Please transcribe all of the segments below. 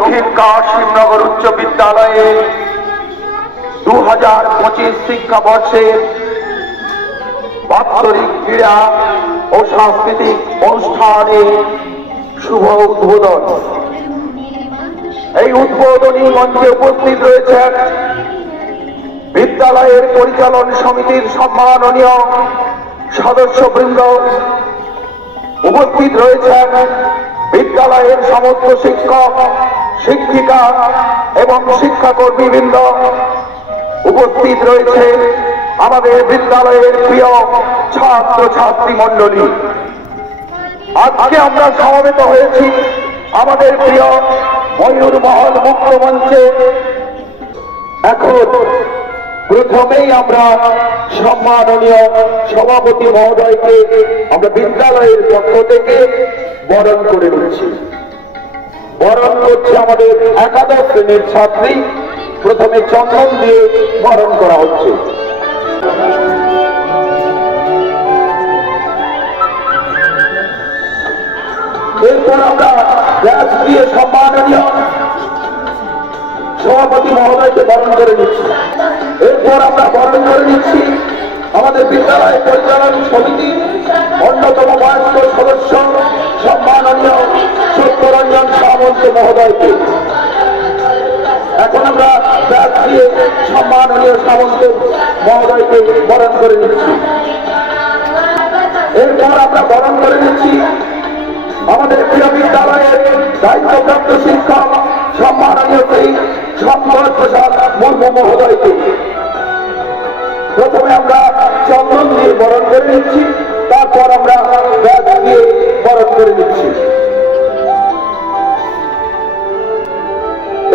দক্ষিণ কাশিমনগর উচ্চ বিদ্যালয়ে 2025 শিক্ষাবর্ষের বাৎসরিক ক্রীড়া ও সাংস্কৃতিক অনুষ্ঠানে শুভ উদ্বোধন। এই উদ্বোধনী মঞ্চে উপস্থিত রয়েছেন বিদ্যালয়ের পরিচালন সমিতির সম্মাননীয় সদস্যবৃন্দ, উপস্থিত রয়েছেন বিদ্যালয়ের সমস্ত শিক্ষক শিক্ষিকা এবং শিক্ষাকর্মীবৃন্দ, উপস্থিত রয়েছে আমাদের বিদ্যালয়ের প্রিয় ছাত্র ছাত্রী মণ্ডলী। আজকে আমরা সমবেত হয়েছি আমাদের প্রিয় ময়ূরমহল মুক্ত মঞ্চে। এখন প্রথমেই আমরা সম্মাননীয় সভাপতি মহোদয়কে আমরা বিদ্যালয়ের পক্ষ থেকে বরণ করে নিচ্ছি। বরণ করছে আমাদের একাদশ শ্রেণীর ছাত্রী। প্রথমে চন্দন দিয়ে বরণ করা হচ্ছে। এরপর আমরা ব্যাচ দিয়ে সম্মাননীয় সভাপতি মহোদয়কে বরণ করে নিচ্ছি। এরপর আমরা বরণ করে নিচ্ছি আমাদের বিদ্যালয় পরিচালন সমিতির অন্যতম বয়স্ক সদস্য সম্মাননীয় সত্যরঞ্জন সামন্ত মহোদয়কে। এখন আমরা ব্যাচ দিয়ে সম্মাননীয় সামন্ত মহোদয়কে বরণ করে নিচ্ছি। এরপর আমরা বরণ করে নিচ্ছি আমাদের প্রিয় বিদ্যালয়ের দায়িত্বপ্রাপ্ত শিক্ষক সম্মাননীয় শ্রী শঙ্কর প্রসাদ মুর্মু মহোদয়কে। প্রথমে আমরা চন্দন দিয়ে বরণ করে নিচ্ছি, তারপর আমরা ব্যাচ দিয়ে বরণ করে নিচ্ছি।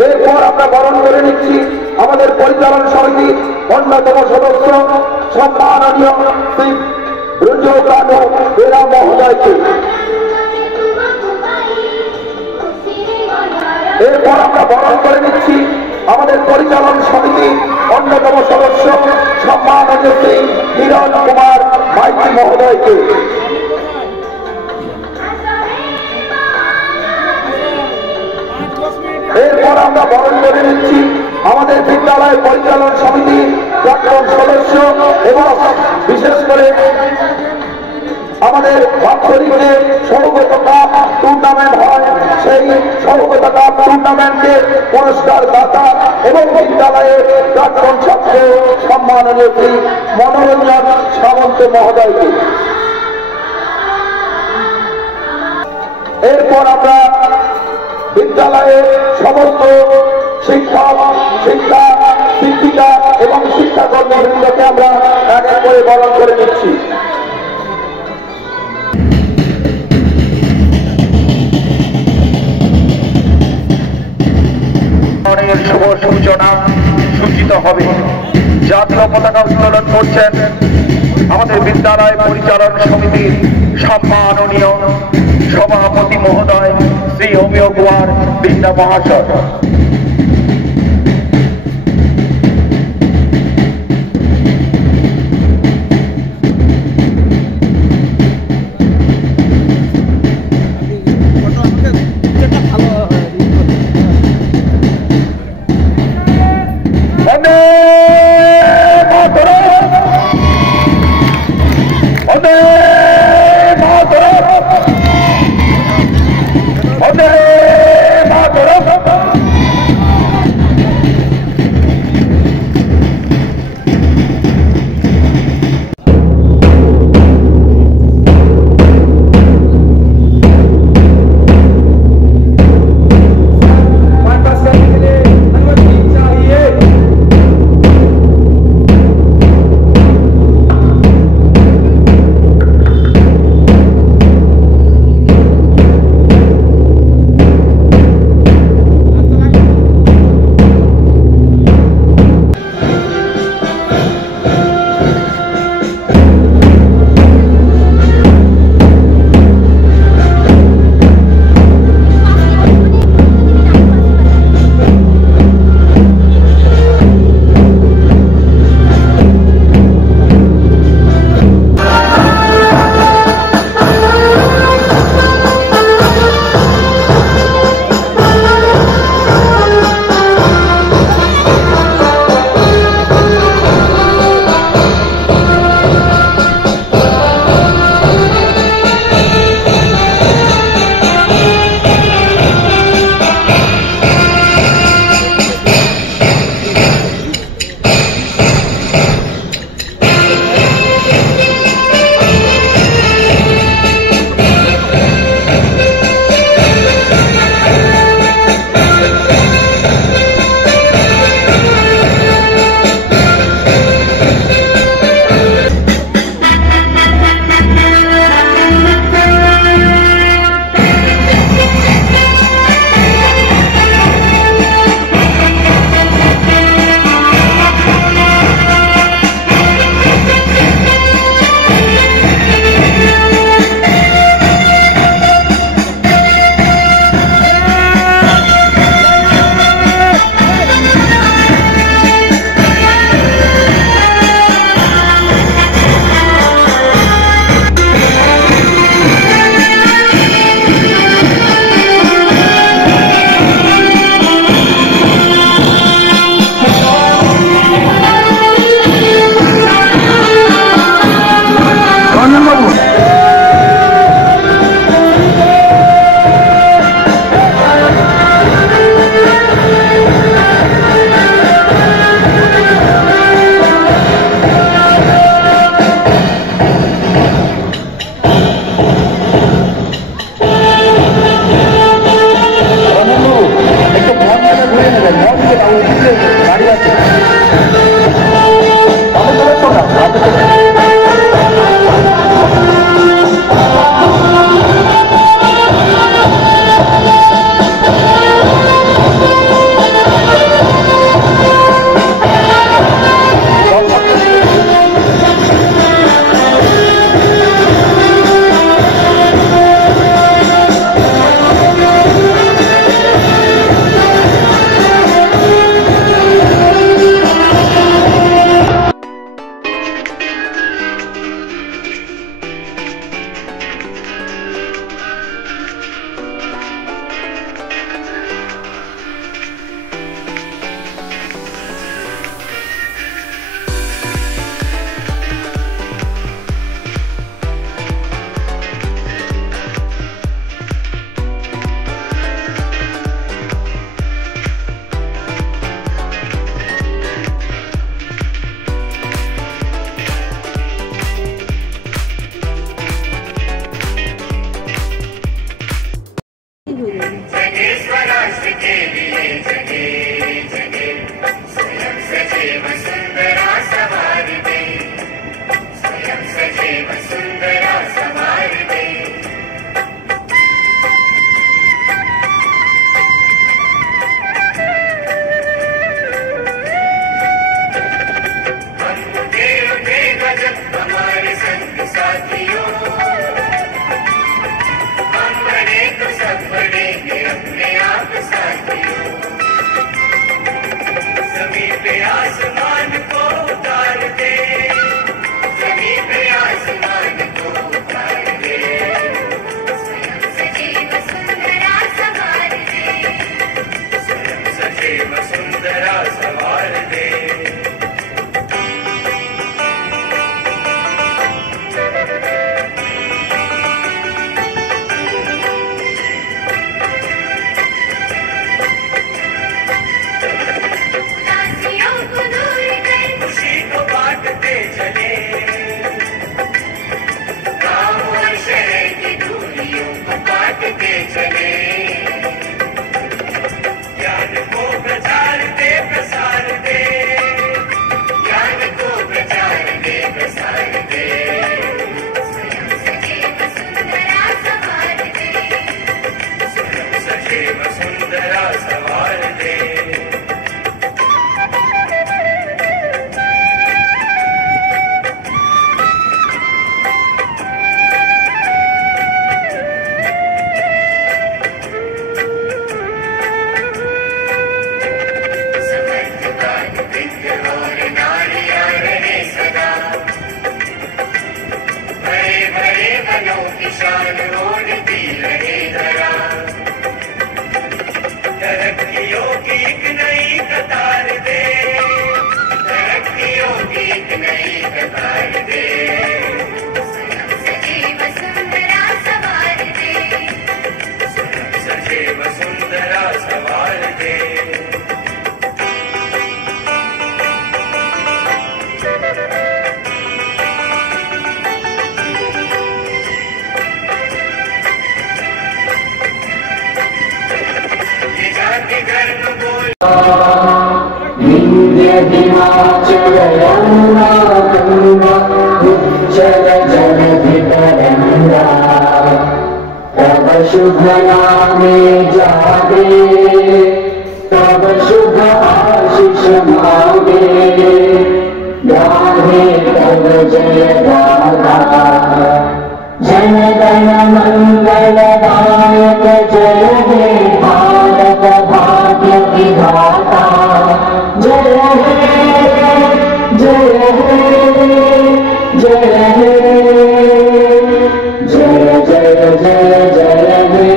এরপর আমরা বরণ করে নিচ্ছি আমাদের পরিচালন সমিতির অন্যতম সদস্য সম্মাননীয় শ্রী রুজকানু বেরা মহোদয়কে। এরপর আমরা বরণ করে নিচ্ছি আমাদের পরিচালন সমিতির অন্যতম সদস্য সম্মাননীয় শ্রী হিরণ কুমার মাইতি মহোদয়কে। এরপর আমরা বরণ করে নিচ্ছি আমাদের বিদ্যালয় পরিচালন সমিতির প্রাক্তন সদস্য এবং বিশেষ করে আমাদের বাৎসরিকে সৌগত কাপ টুর্নামেন্ট হয়, সেই সৌগত কাপ টুর্নামেন্টের পুরস্কার দাতা এবং বিদ্যালয়ের প্রাক্তন ছাত্র সম্মাননীয় শ্রী মনোরঞ্জন সামন্ত মহোদয়কে। এরপর আমরা বিদ্যালয়ের সমস্ত শিক্ষক শিক্ষিকা এবং শিক্ষাকর্মীবৃন্দকে আমরা এক এক করে বরণ করে নিচ্ছি। শুভ সূচনা সূচিত হবে। জাতীয় পতাকা উত্তোলন করছেন আমাদের বিদ্যালয় পরিচালন সমিতির সম্মাননীয় সভাপতি মহোদয় শ্রী অমিয় কুমার বিন্দা মহাশয়। सजे वसुंधरा सवार दे। ये जाति धर्म बोल विंध्य हिमाचल यमुना गंगा उज्जल जलधि तरंगा तब शुभ नामे जागे तब शुभ आशीष मांगे गाहे तब जय गाथा जन गण मंगल दायक जय हे भारत भाग्य विधाता जय हे जय हे जय हे जय जय जय जय हे।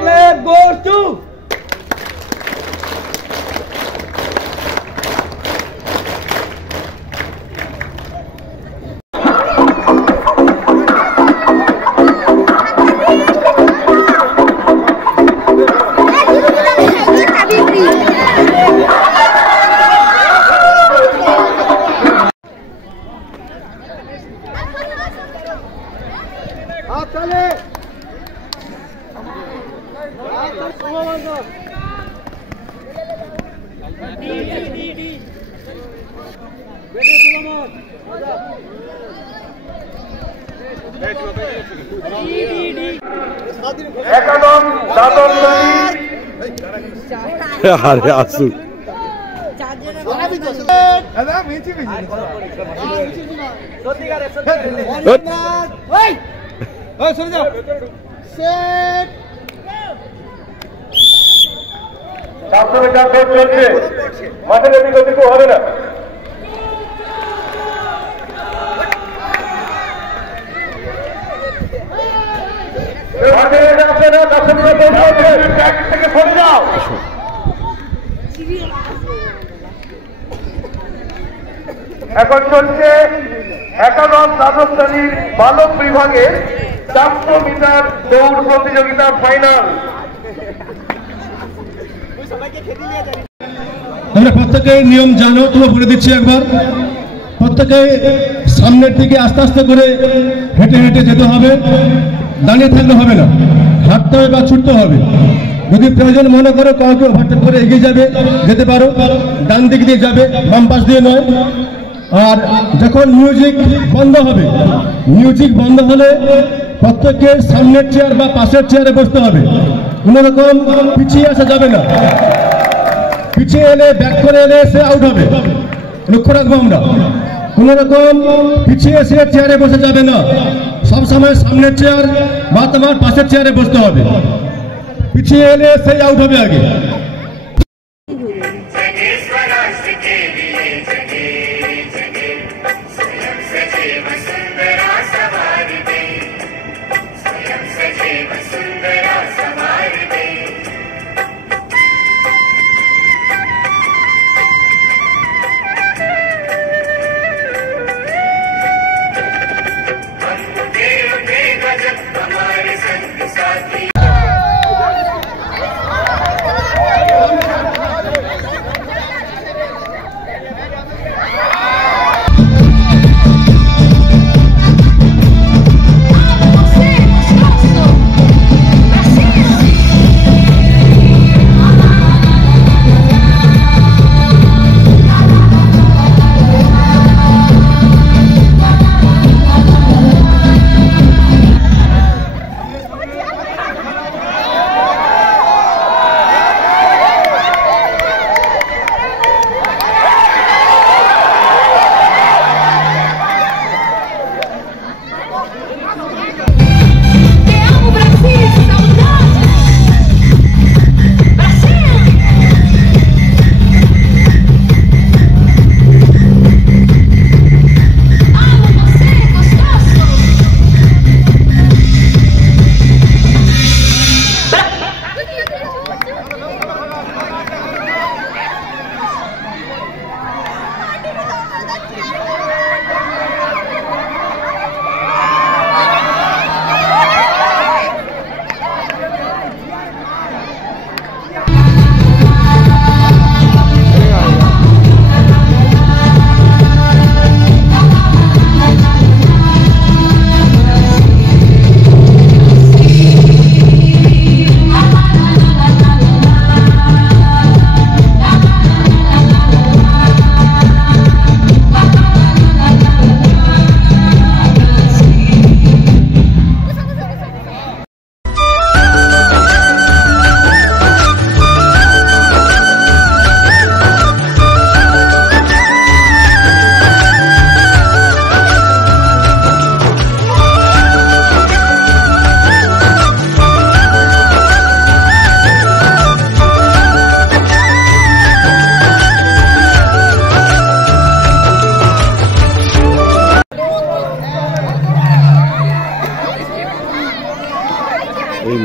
Flag goes to একাদশ দ্বাদশ শ্রেণী আরে আসু ছাত্রদের কাজ চলছে, মাঠের এদিক ওদিকে হবে না। মাঠে যাচ্ছে না, 10 মিনিট থেকে সরে যাও। এখন চলছে একাদশ দ্বাদশ শ্রেণীর বালক বিভাগের 400 মিটার দৌড় প্রতিযোগিতার ফাইনাল। তোমরা প্রত্যেকে নিয়ম জানো, তোমরা বলে দিচ্ছি একবার। প্রত্যেকে সামনের দিকে আস্তে আস্তে করে হেঁটে হেঁটে যেতে হবে, দাঁড়িয়ে থাকলে হবে না, হাঁটতে হবে বা ছুটতে হবে। যদি প্রয়োজন মনে করো কাউকে ওভারটেক করে এগিয়ে যাবে, যেতে পারো, ডান দিক দিয়ে যাবে, বাম পাশ দিয়ে নয়। আর যখন মিউজিক বন্ধ হবে, মিউজিক বন্ধ হলে প্রত্যেকের সামনের চেয়ার বা পাশের চেয়ারে বসতে হবে, কোনো রকম পিছিয়ে আসা যাবে না। পিছিয়ে এলে ব্যাক করে এলে সে আউট হবে, লক্ষ্য রাখবো আমরা। কোন রকম পিছিয়ে এসে চেয়ারে বসে যাবে না, সবসময় সামনের চেয়ার বা তোমার পাশের চেয়ারে বসতে হবে। পিছিয়ে এলে সেই আউট হবে আগে। जगे स्वराष्ट्र के लिए जगे जगे स्वयं सजे वसुंधरा सवार दे। स्वयं सजे वसुंधरा सवार दे। हम उठे उठे गजब हमारे संग साथी।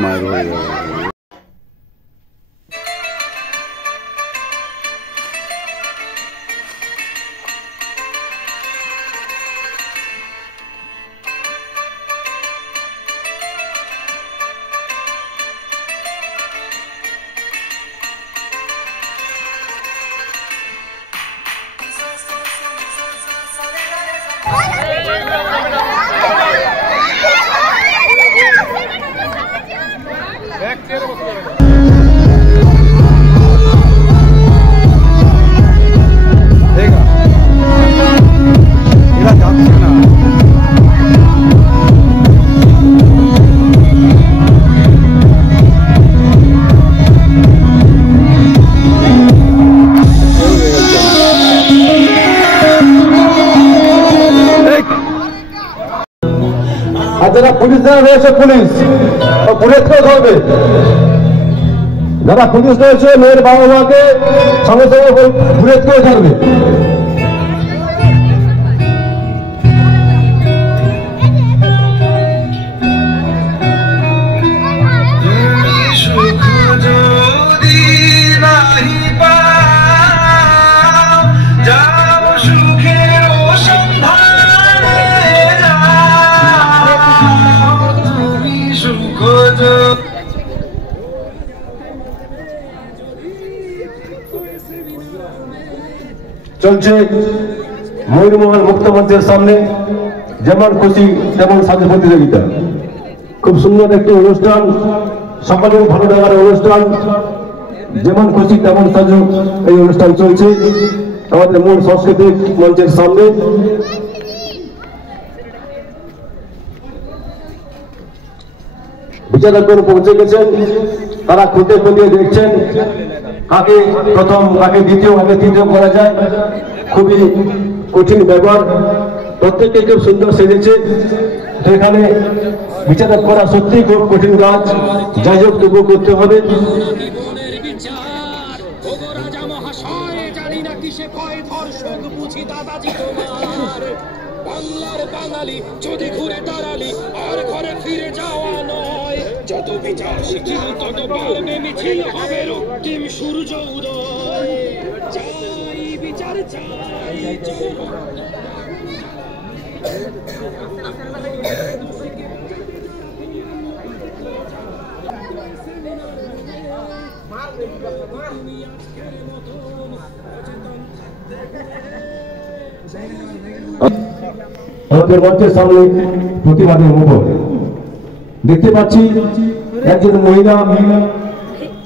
মায়ের হয়ে যাবে। যারা পুলিশ রয়েছে পুলিশকেও ধরবে, যারা পুলিশ রয়েছে মেয়ের বাবা মাকে সঙ্গে সঙ্গে পুলিশকেও ধরবে। চলছে ময়ূরমহল মুক্ত মঞ্চের সামনে যেমন খুশি তেমন সাজু প্রতিযোগিতা। খুব সুন্দর একটি অনুষ্ঠান, সকলের ভালো লাগার অনুষ্ঠান, যেমন খুশি তেমন সাজু এই অনুষ্ঠান চলছে আমাদের মূল সাংস্কৃতিক মঞ্চের সামনে। বিচারকগণ পৌঁছে গেছেন, তারা খুঁটে খুঁটিয়ে দেখছেন কাকে প্রথম, কাকে দ্বিতীয়, কাকে তৃতীয় করা যায়। খুবই কঠিন ব্যাপার, প্রত্যেককে খুব সুন্দর সেজেছে। এখানে বিচারক করা সত্যি খুব কঠিন কাজ, যাই হোক তবু করতে হবে। বাংলার বাঙালি যদি ঘুরে দাঁড়ালি আর ঘরে ফিরে যাওয়া নয়, যত বিচার শিখিল তত বাড়বে মিছিল হবে রক্তিম সূর্য উদয়। চাই বিচার চাই, আমাদের মঞ্চের সামনে প্রতিবাদের মুখর দেখতে পাচ্ছি একজন মহিলা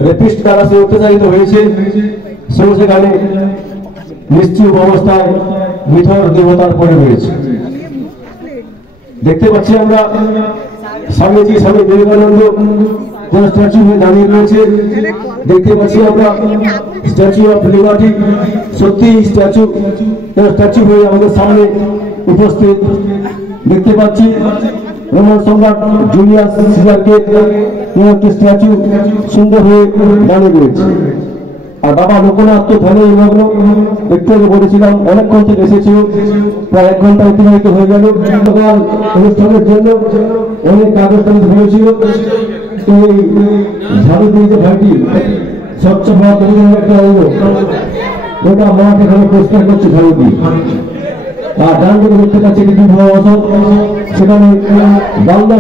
রেপিস্ট দ্বারা সে অত্যাচারিত হয়েছে, সেও সেখানে নিশ্চুপ অবস্থায় নিথর দেবতার পড়ে রয়েছে। দেখতে পাচ্ছি আমরা স্বামীজি, স্বামী বিবেকানন্দ কোন স্ট্যাচু হয়ে দাঁড়িয়ে রয়েছে। দেখতে পাচ্ছি আমরা স্ট্যাচু অফ লিবার্টি, সত্যি স্ট্যাচু হয়ে আমাদের সামনে উপস্থিত। দেখতে পাচ্ছি রোমান সম্রাট জুলিয়াস সিজারকে একটি স্ট্যাচু সুন্দর হয়ে দাঁড়িয়ে রয়েছে। আর বাবা লোকনাথ তো ধ্যানে নিমগ্ন, একটু আগে বলেছিলাম অনেকক্ষণ থেকে এসেছে, প্রায় 1 ঘন্টা অতিবাহিত হয়ে গেল। অনুষ্ঠানের জন্য অনেক কাগজ টাগজ হয়েছিল। এই ঝাড়ু দিতে ভাইটি স্বচ্ছ ভারত অভিযানের একটা অঙ্গ, ওটা মাঠ এখানে পরিষ্কার করছে ঝাড়ু দিয়ে। আর ডান দিকে দেখতে পাচ্ছি একটি বিবাহ, সেখানে বাংলা